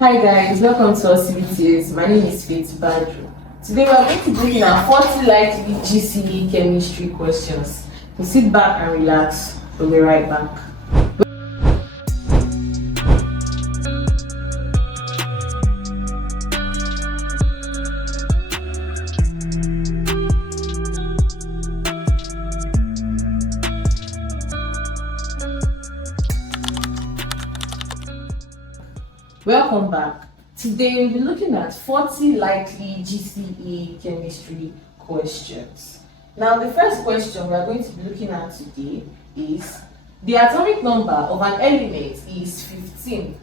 Hi guys, welcome to our CBTS. My name is Faith Badru. Today we are going to be looking at 40 likely GCE chemistry questions. So sit back and relax. We'll be right back. Welcome back. Today we'll be looking at 40 likely GCE chemistry questions. Now the first question we are going to be looking at today is the atomic number of an element is 15.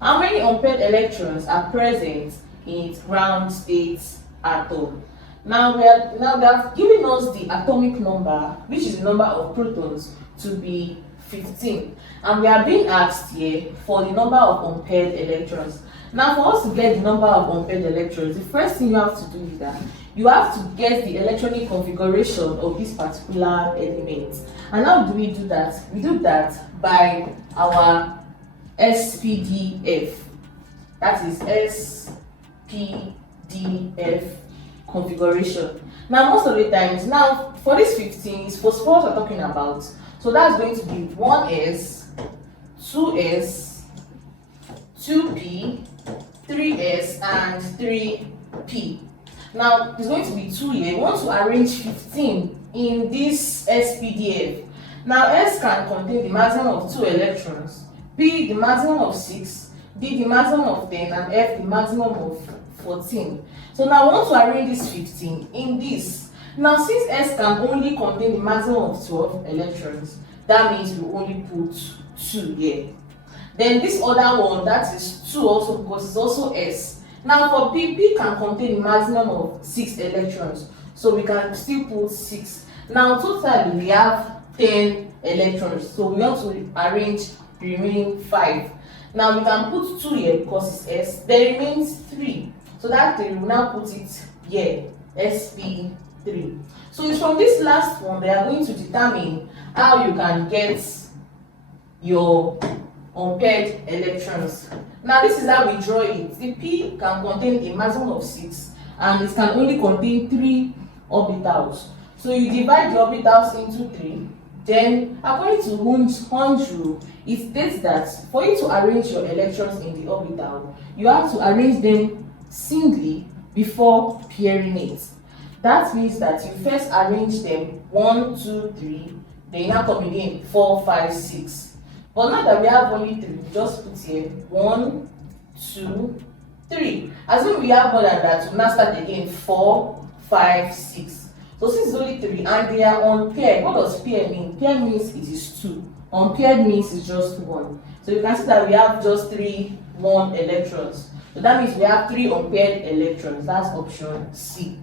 How many unpaired electrons are present in its ground state atom? Now they have given us the atomic number, which is the number of protons, to be 15, and we are being asked here for the number of unpaired electrons. Now for us to get the number of unpaired electrons, the first thing you have to do is that you have to get the electronic configuration of this particular element. And how do we do that? We do that by our SPDF, that is SPDF configuration. Now most of the times, now for this 15 is phosphorus we're talking about, so that's going to be 1s, 2s, 2p, 3s, and 3p. Now it's going to be 2 here. We want to arrange 15 in this SPDF. Now S can contain the maximum of 2 electrons, P the maximum of 6, D the maximum of 10, and F the maximum of 14. So now we want to arrange this 15 in this. Now since S can only contain the maximum of 12 electrons, that means we only put 2 here. Then this other one, that is 2 also, because it's also S. Now for P, P can contain the maximum of 6 electrons, so we can still put 6. Now totally we have 10 electrons, so we want to arrange the remaining 5. Now we can put 2 here because it's S. There remains 3, so that we will now put it here, SP3. So it's from this last one they are going to determine how you can get your unpaired electrons. Now this is how we draw it. The P can contain a maximum of 6, and it can only contain 3 orbitals. So you divide the orbitals into 3. Then according to Hund's rule, it states that for you to arrange your electrons in the orbital, you have to arrange them singly before pairing it. That means that you first arrange them 1, 2, 3, then you now come again 4, 5, 6. But now that we have only 3, just put here 1, 2, 3. Assuming we have more than that, we now start again 4, 5, 6. So since it's only 3 and they are unpaired, what does pair mean? Pair means it is 2. Unpaired means it's just 1. So you can see that we have just 3 1 electrons. So that means we have 3 unpaired electrons. That's option C.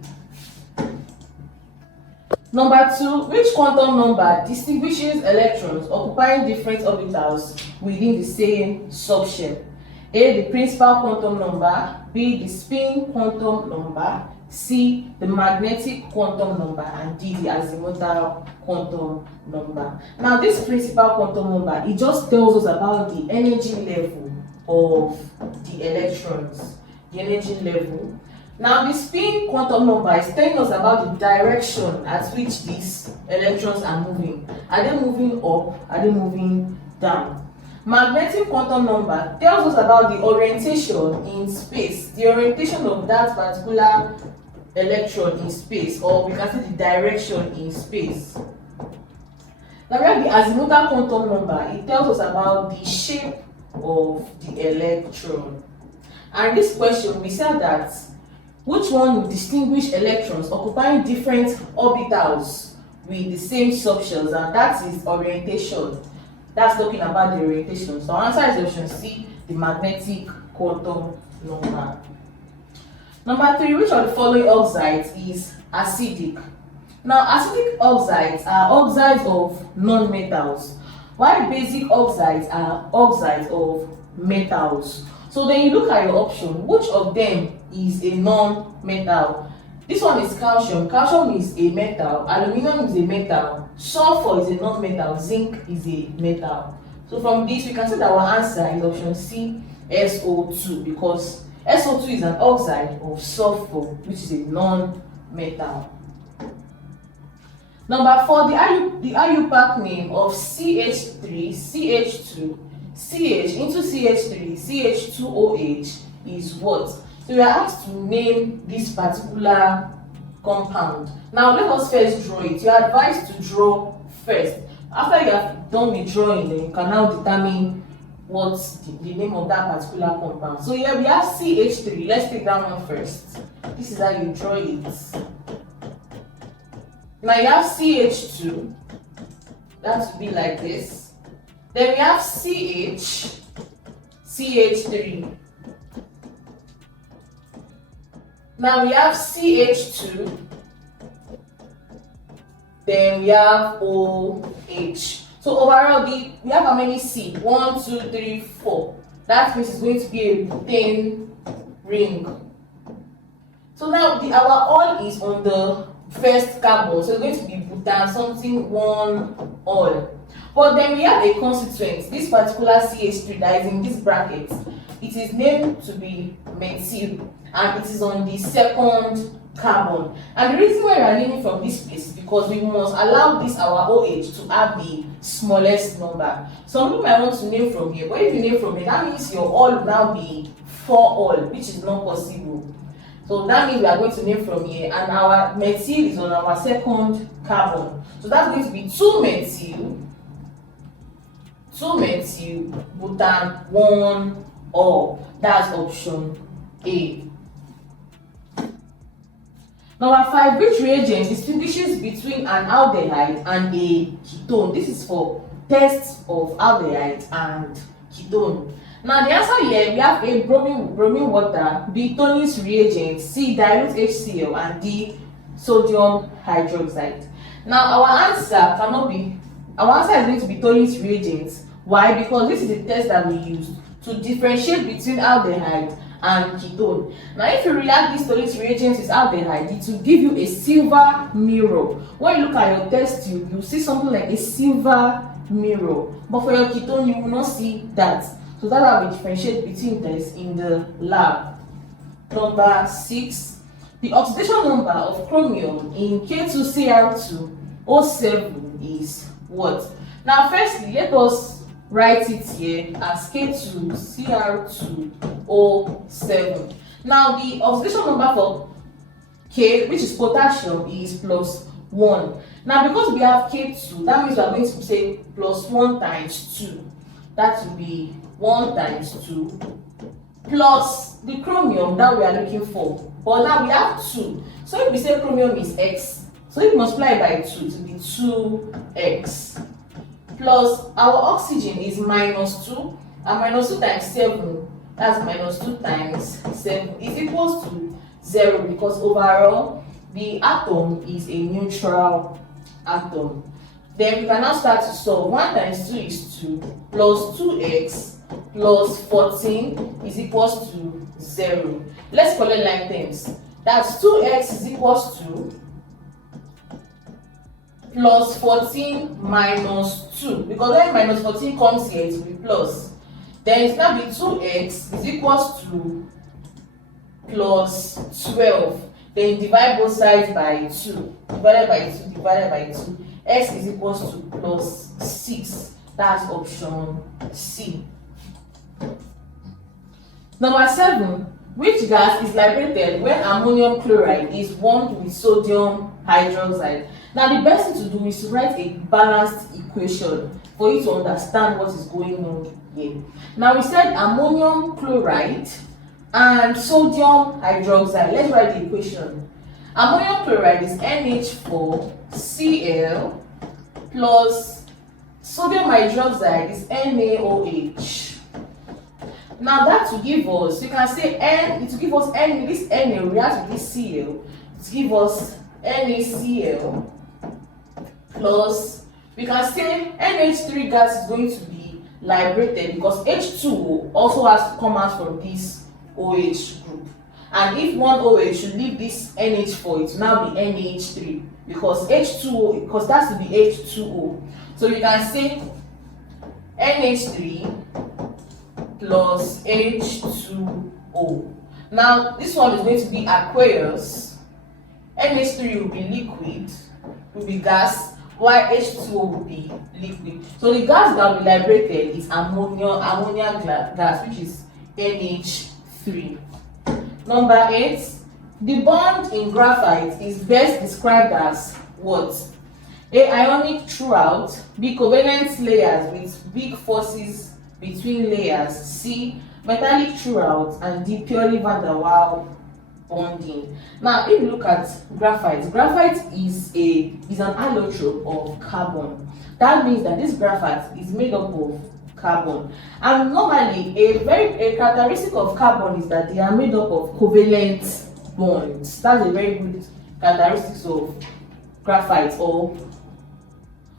Number 2, which quantum number distinguishes electrons occupying different orbitals within the same subshell? A, the principal quantum number, B, the spin quantum number, C, the magnetic quantum number, and D, the azimuthal quantum number. Now this principal quantum number, it just tells us about the energy level of the electrons, the energy level. Now the spin quantum number is telling us about the direction at which these electrons are moving. Are they moving up? Are they moving down? Magnetic quantum number tells us about the orientation in space, the orientation of that particular electron in space, or we can say the direction in space. Now we have the azimuthal quantum number. It tells us about the shape of the electron. And this question, we said that which one will distinguish electrons occupying different orbitals with the same subshells, and that is orientation. That's talking about the orientation. So our answer is option C, the magnetic quantum number. Number 3, which of the following oxides is acidic? Now acidic oxides are oxides of non-metals, while basic oxides are oxides of metals. So then you look at your option, which of them is a non-metal? This one is calcium. Calcium is a metal, aluminum is a metal, sulfur is a non-metal, zinc is a metal. So from this we can say that our answer is option C, SO2 because SO2 is an oxide of sulfur, which is a non-metal. Number 4, the IUPAC name of CH3, CH2, CH into CH3, CH2OH is what? So we are asked to name this particular compound. Now let us first draw it. You are advised to draw first. After you have done the drawing, then you can now determine what's the name of that particular compound. So here we have CH3. Let's take that one first. This is how you draw it. Now you have CH2. That would be like this. Then we have CH, CH3. Now we have CH2. Then we have OH. So overall, we have how many C? 1, 2, 3, 4. That means it's going to be a butane ring. So now our oil is on the first carbon, so it's going to be butane something 1 oil. But then we have a constituent. This particular CH3 that is in this bracket, it is named to be methyl, and it is on the second carbon. And the reason why we are naming from this place is because we must allow this our OH to have the smallest number. Some people might want to name from here, but if you name from here, that means your oil will now be 4 oil, which is not possible. So that means we are going to name from here, and our methyl is on our second carbon. So that's going to be 2 methyl, butane, 1 ol. That's option A. Number 5, which reagent distinguishes between an aldehyde and a ketone? This is for tests of aldehyde and ketone. Now the answer here, we have A, bromine water, B, Toni's reagent, C, dilute HCl, and D, sodium hydroxide. Now our answer is going to be Toni's reagent. Why? Because this is the test that we use to differentiate between aldehyde and ketone. Now if you react this Toni's reagent with aldehyde, it will give you a silver mirror. When you look at your test tube, you see something like a silver mirror, but for your ketone you will not see that. So that's how we differentiate between this in the lab. Number 6, the oxidation number of chromium in K2Cr2O7 is what? Now firstly, let us write it here as K2Cr2O7. Now the oxidation number for K, which is potassium, is +1. Now because we have K2, that means we are going to say +1 times 2. That will be 1 times 2 plus the chromium that we are looking for. But now we have 2. So if we say chromium is X, so if we multiply by 2, it will be 2X. Plus our oxygen is -2, and -2 times 7, that's -2 times 7, is equals to 0, because overall the atom is a neutral atom. Then we can now start to solve. 1 times 2 is 2, plus 2x plus 14 is equals to 0. Let's collect line terms. That's 2x is equals to plus 14 minus 2, because when minus 14 comes here, it will be plus. Then it's now be 2x is equals to plus 12. Then divide both sides by 2. Divided by 2, divided by 2. X is equals to plus 6. That's option C. Number 7, which gas is liberated when ammonium chloride is warmed with sodium hydroxide? Now the best thing to do is to write a balanced equation for you to understand what is going on here. Now we said ammonium chloride and sodium hydroxide. Let's write the equation. Ammonium chloride is NH4Cl plus sodium hydroxide is NaOH. Now that will give us, you can say N, it will give us N, this Na reacts with this Cl, it will give us NaCl plus, we can say NH3 gas is going to be liberated because H2O also has to come out from this OH group. And if one OH should leave this NH4, it will now be NH3 because H2O, because that should be H2O. So we can say NH3 plus H2O. Now this one is going to be aqueous. NH3 will be liquid, will be gas, while H2O will be liquid. So the gas that will be liberated is ammonia gas, which is NH3. Number 8, the bond in graphite is best described as what? A, ionic throughout. B, covalent layers with weak forces between layers. C, metallic throughout. And D, purely van der Waals bonding. Now if you look at graphite is an allotrope of carbon. That means that this graphite is made up of carbon, and normally a characteristic of carbon is that they are made up of covalent bonds. That's a very good characteristic of graphite, or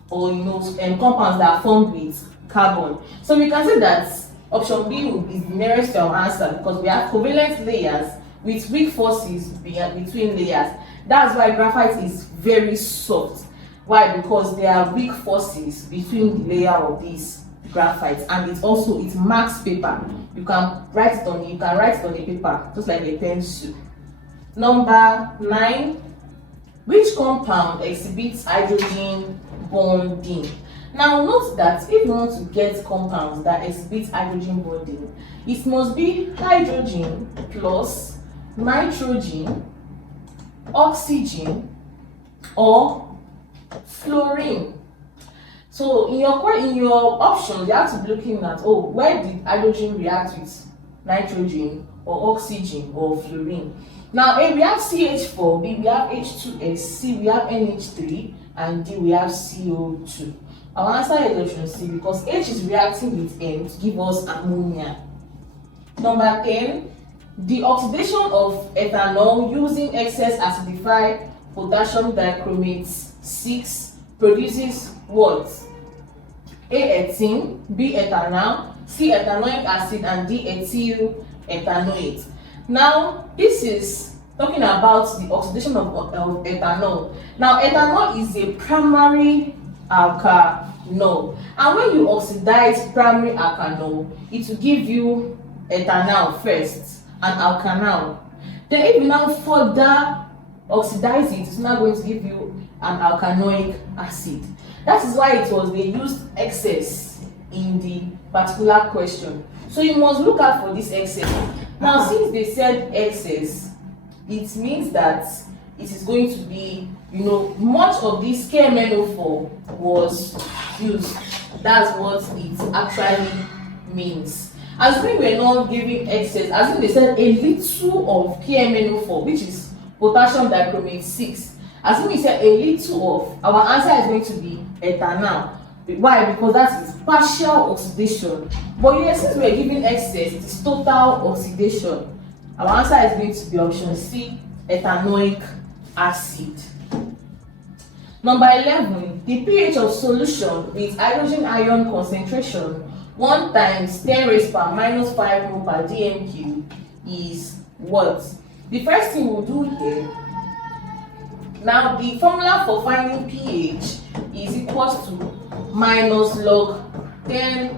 compounds that are formed with carbon. So we can say that option B is the nearest to our answer, because we have covalent layers with weak forces between layers. That's why graphite is very soft. Why? Because there are weak forces between the layer of this graphite, and it marks paper. You can write it on the paper just like a pencil. Number 9, which compound exhibits hydrogen bonding? Now note that if you want to get compounds that exhibit hydrogen bonding, it must be hydrogen plus nitrogen, oxygen, or fluorine. So in your options, you have to be looking at, where did hydrogen react with nitrogen or oxygen or fluorine? Now A, we have CH4, B, we have H2S, C, we have NH3, and D, we have CO2. Our answer is option C, because H is reacting with N to give us ammonia. Number 10, the oxidation of ethanol using excess acidified potassium dichromate 6 produces what? A, ethene, B, ethanol, C, ethanoic acid, and D, ethyl ethanoate. Now this is talking about the oxidation of ethanol. Now ethanol is a primary alkanol, and when you oxidize primary alkanol, it will give you ethanol first, an alkanol. Then if you now further oxidize it, it's now going to give you an alkanoic acid. That is why they used excess in the particular question. So you must look out for this excess. Now since they said excess, it means that it is going to be, much of this KMNO4 was used. That's what it actually means. Assuming we're not giving excess, assuming they said a little of KMNO4, which is potassium dichromate 6, assuming we said a little of, our answer is going to be ethanol. Why? Because that is partial oxidation. But since we're giving excess, it is total oxidation. Our answer is going to be option C, ethanoic acid. Number 11, the pH of solution with hydrogen ion concentration 1 times 10 raised power minus 5 mol per dm³ is what? The first thing we'll do here, now the formula for finding pH is equals to minus log 10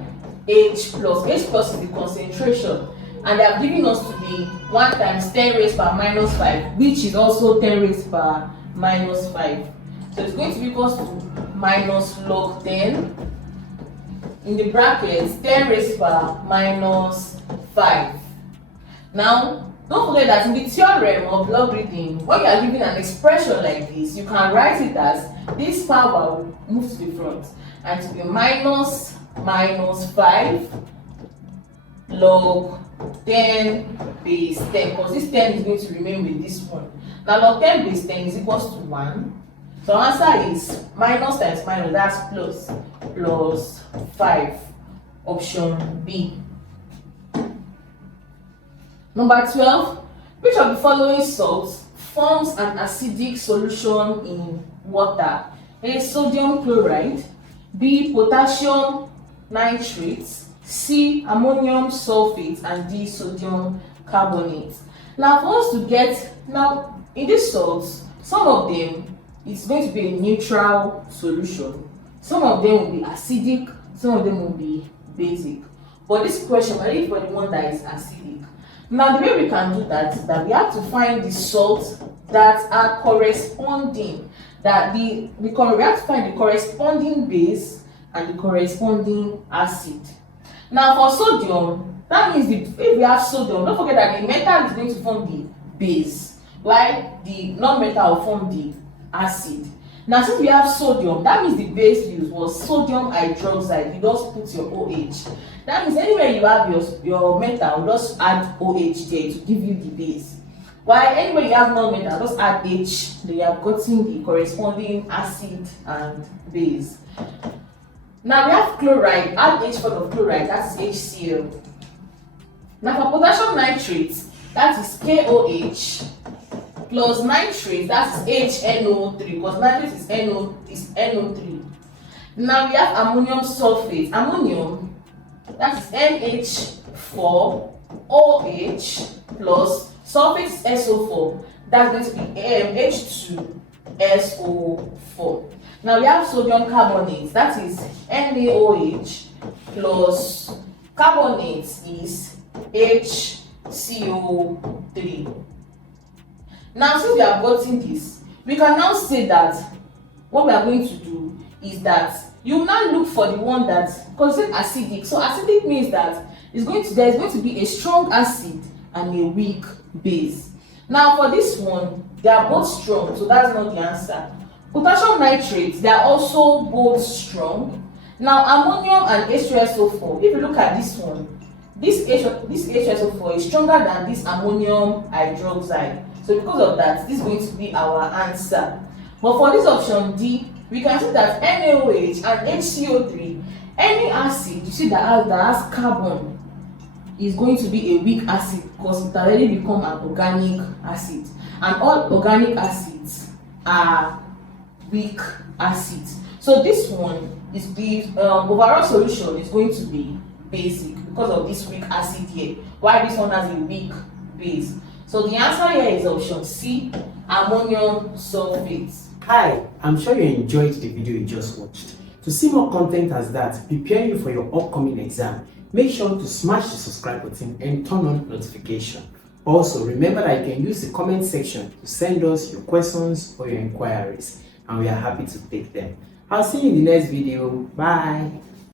H plus. H plus is the concentration, and they have given us to be 1 times 10 raised power minus 5, which is also 10 raised power minus 5. So it's going to be equals to minus log 10 in the brackets 10 raised power minus 5. Now don't forget that in the theorem of logarithm, when you are given an expression like this, you can write it as this power will move to the front and to be minus 5 log 10 base 10, because this 10 is going to remain with this one. Now log 10 base 10 is equals to 1. So answer is minus times minus, that's plus 5, option B. Number 12, which of the following salts forms an acidic solution in water? A, sodium chloride, B, potassium nitrate, C, ammonium sulfate, and D, sodium carbonate. Now for us to get, in these salts, some of them it's going to be a neutral solution. Some of them will be acidic, some of them will be basic. But this question, we're looking for the one that is acidic. Now, the way we can do that is that we have to find the salts that are corresponding, we have to find the corresponding base and the corresponding acid. Now, for sodium, that means if we have sodium, don't forget that the metal is going to form the base, while the non-metal will form the acid. Now, since we have sodium, that means the base used was sodium hydroxide. You just put your OH. That means anywhere you have your metal, just add OH there to give you the base. While anywhere you have non-metal, just add H, then you have gotten the corresponding acid and base. Now we have chloride, add H part of chloride, that's HCl. Now for potassium nitrate, that is KOH plus nitrate, that is HNO3, because nitrate is NO3. Now we have ammonium sulfate, ammonium, that is NH4OH plus sulfate is SO4, that's going to be H2SO4. Now we have sodium carbonate, that is NaOH plus carbonate is HCO3. Now, since we have gotten this, we can now say that what we are going to do is that you now look for the one that, because it's acidic, so acidic means that there is going to be a strong acid and a weak base. Now for this one, they are both strong, so that's not the answer. Potassium nitrate, they are also both strong. Now ammonium and H2SO4, if you look at this one, this H2SO4 is stronger than this ammonium hydroxide. So because of that, this is going to be our answer. But for this option D, we can see that NaOH and HCO3, any acid you see that has carbon is going to be a weak acid because it already become an organic acid. And all organic acids are weak acids. So this one is the overall solution is going to be basic because of this weak acid here, while this one has a weak base. So the answer here is option C, ammonium sulfate. Hi, I'm sure you enjoyed the video you just watched. To see more content as that, preparing you for your upcoming exam, make sure to smash the subscribe button and turn on notification. Also, remember that you can use the comment section to send us your questions or your inquiries, and we are happy to take them. I'll see you in the next video. Bye.